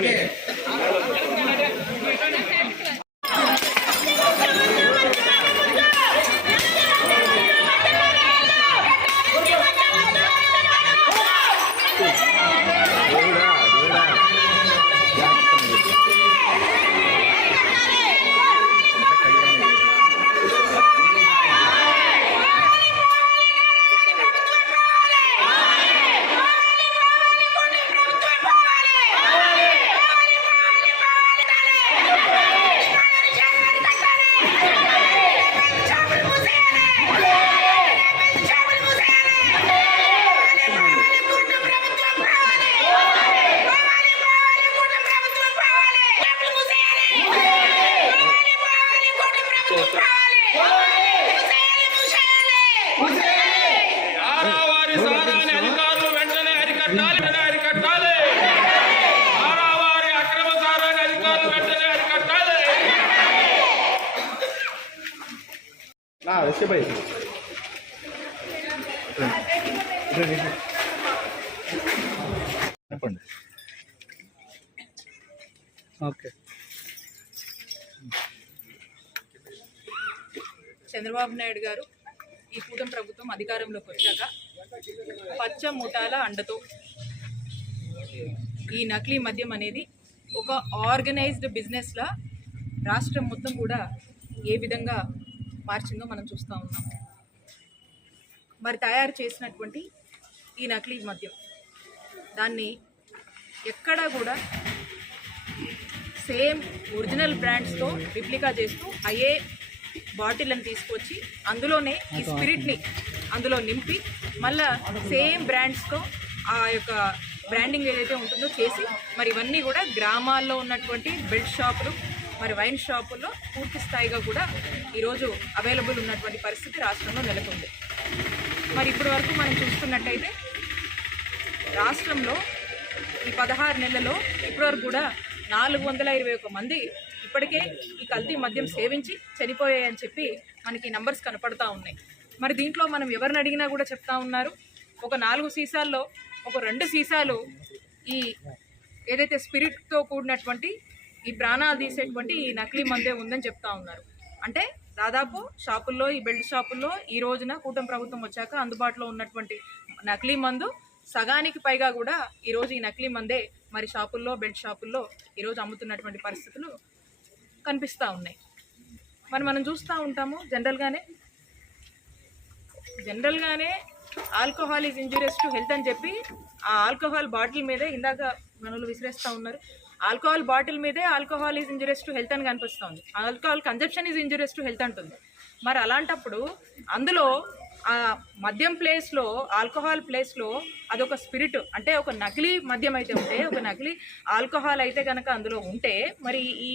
Okay. ना वैसे भाई చెప్పండి ఓకే చంద్రబాబు నాయుడు గారు ఈ కూటమి ప్రభుత్వం అధికారంలోకి వచ్చాక పచ్చ ముఠాల అండతో ఈ నకిలీ మద్యం అనేది ఒక ఆర్గనైజ్డ్ బిజినెస్లా రాష్ట్రం మొత్తం కూడా ఏ విధంగా మార్చిందో మనం చూస్తూ ఉన్నాం. మరి తయారు చేసినటువంటి ఈ నకిలీ మద్యం. దాన్ని ఎక్కడా కూడా సేమ్ ఒరిజినల్ బ్రాండ్స్తో రిప్లికా చేస్తూ అయ్యే బాటిళ్ళని తీసుకొచ్చి అందులోనే ఈ స్పిరిట్ని అందులో నింపి మళ్ళా సేమ్ బ్రాండ్స్తో ఆ యొక్క బ్రాండింగ్ ఏదైతే ఉంటుందో చేసి మరి ఇవన్నీ కూడా గ్రామాల్లో ఉన్నటువంటి బెల్ట్ షాపులు మరి వైన్ షాపుల్లో పూర్తి స్థాయిగా కూడా ఈరోజు అవైలబుల్ ఉన్నటువంటి పరిస్థితి రాష్ట్రంలో నెలకొంది. మరి ఇప్పటి వరకు మనం చూస్తున్నట్టయితే రాష్ట్రంలో ఈ పదహారు నెలల్లో ఇప్పటివరకు కూడా నాలుగు వందల ఇరవై ఒక మంది ఇప్పటికే ఈ కల్తీ మద్యం సేవించి చనిపోయాయని చెప్పి మనకి నంబర్స్ కనపడతా ఉన్నాయి. మరి దీంట్లో మనం ఎవరిని అడిగినా కూడా చెప్తా ఉన్నారు. ఒక నాలుగు సీసాల్లో ఒక రెండు సీసాలు ఈ ఏదైతే స్పిరిట్తో కూడినటువంటి ఈ ప్రాణాలు తీసేటువంటి ఈ నకిలీ మందే ఉందని చెప్తా ఉన్నారు. అంటే దాదాపు షాపుల్లో ఈ బెల్ట్ షాపుల్లో ఈ రోజున కూటమి ప్రభుత్వం వచ్చాక అందుబాటులో ఉన్నటువంటి నకిలీ మందు సగానికి పైగా కూడా ఈరోజు ఈ నకిలీ మందే మరి షాపుల్లో బెల్ట్ షాపుల్లో ఈరోజు అమ్ముతున్నటువంటి పరిస్థితులు కనిపిస్తూ ఉన్నాయి. మరి మనం చూస్తూ ఉంటాము జనరల్గానే. జనరల్గానే alcohol is injurious to health అని చెప్పి ఆ ఆల్కహాల్ బాటిల్ మీదే ఇందాక మనలు విసిరేస్తూ ఉన్నారు. ఆల్కహాల్ బాటిల్ మీదే alcohol is injurious to health అని కనిపిస్తుంది. Alcohol consumption is injurious to health అంటుంది. మరి అలాంటప్పుడు అందులో ఆ మద్యం ప్లేస్లో ఆల్కహాల్ ప్లేస్లో అదొక స్పిరిట్ అంటే ఒక నకిలీ మద్యం అయితే ఉంటే ఒక నకిలీ ఆల్కహాల్ అయితే కనుక అందులో ఉంటే మరి ఈ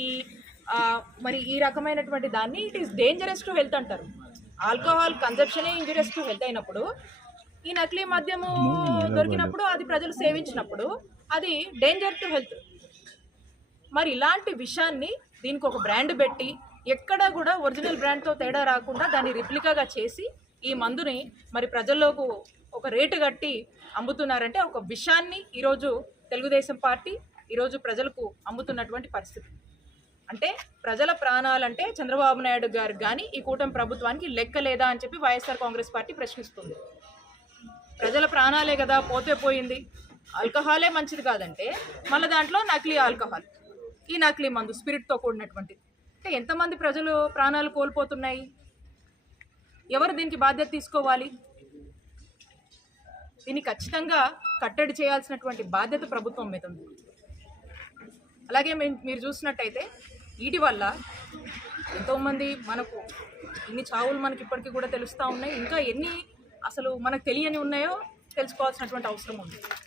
మరి ఈ రకమైనటువంటి దాన్ని it is dangerous to health అంటారు. ఆల్కహాల్ కన్జప్షనే ఇంజూరియస్ టు హెల్త్ అయినప్పుడు ఈ నకిలీ మద్యము దొరికినప్పుడు అది ప్రజలు సేవించినప్పుడు అది డేంజర్ టు హెల్త్ మరి ఇలాంటి విషయాన్ని దీనికి ఒక బ్రాండ్ పెట్టి ఎక్కడా కూడా ఒరిజినల్ బ్రాండ్తో తేడా రాకుండా దాన్ని రిప్లికాగా చేసి ఈ మందుని మరి ప్రజల్లోకి ఒక రేటు కట్టి అమ్ముతున్నారంటే ఒక విషయాన్ని ఈరోజు తెలుగుదేశం పార్టీ ఈరోజు ప్రజలకు అమ్ముతున్నటువంటి పరిస్థితి. అంటే ప్రజల ప్రాణాలంటే చంద్రబాబు నాయుడు గారు కానీ ఈ కూటమి ప్రభుత్వానికి లెక్క లేదా అని చెప్పి వైఎస్ఆర్ కాంగ్రెస్ పార్టీ ప్రశ్నిస్తుంది. ప్రజల ప్రాణాలే కదా పోతే పోయింది. ఆల్కహాలే మంచిది కాదంటే మళ్ళీ దాంట్లో నకిలీ ఆల్కహాల్. ఈ నకిలీ మందు స్పిరిట్తో కూడినటువంటి అంటే ఎంతమంది ప్రజలు ప్రాణాలు కోల్పోతున్నాయి? ఎవరు దీనికి బాధ్యత తీసుకోవాలి? దీన్ని ఖచ్చితంగా కట్టడి చేయాల్సినటువంటి బాధ్యత ప్రభుత్వం మీద ఉంది. అలాగే మీరు చూసినట్టయితే వీటి వల్ల ఎంతోమంది మనకు ఇన్ని చావులు మనకి ఇప్పటికీ కూడా తెలుస్తూ ఉన్నాయి. ఇంకా ఎన్ని అసలు మనకు తెలియని ఉన్నాయో తెలుసుకోవాల్సినటువంటి అవసరం ఉంది.